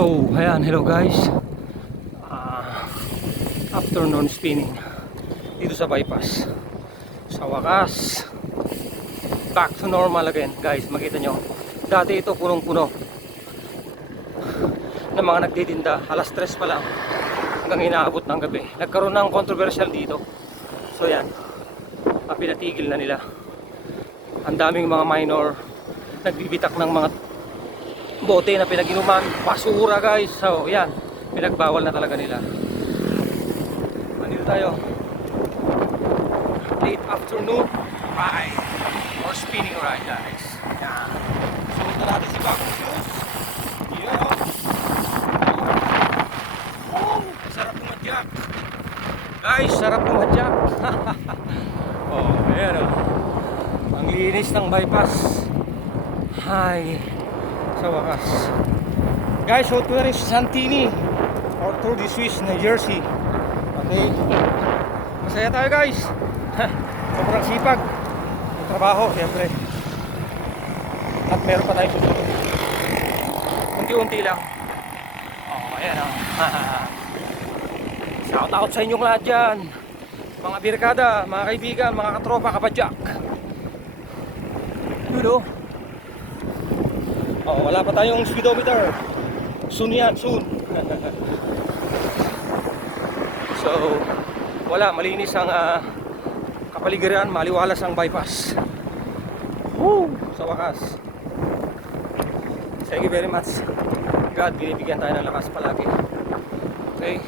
So, ayan, hello guys. Afternoon spinning dito sa bypass. Sa wakas, back to normal again guys. Makita nyo, dati ito punong-puno ng mga nagtitinda. Alas 3 pa lang hanggang inaabot ng gabi. Nagkaroon ng controversial dito. So yan, pinatigil na nila. Ang daming mga minor nagbibitak ng mga bote na pinag-inuman, basura guys. So yan, pinagbawal na talaga nila. Nandito tayo, late afternoon ride or spinning ride guys. Yan, sunod na natin si Bagong Shoes. Yeah. Oh, sarap pumadyak guys, sarap pumadyak. Oh, ayan o, ang linis ng bypass. Hi, sa wakas guys. So ito na rin sa Santini or Tour de Suisse, New Jersey. Okay, masaya tayo guys. Sobrang sipag ng trabaho siyempre, at meron pa tayong susunod unti-unti lang. Oh, ayan o. Shout out sa inyong lahat dyan, mga birkada, mga kaibigan, mga katropa, kapadyak. Yun o. Oh, wala pa tayong speedometer. Soon yan, soon. So, wala, malinis ang kapaligiran, maliwalas ang bypass. Woo! Sa wakas. Thank you very much. God, binibigyan tayo ng lakas palagi. Okay.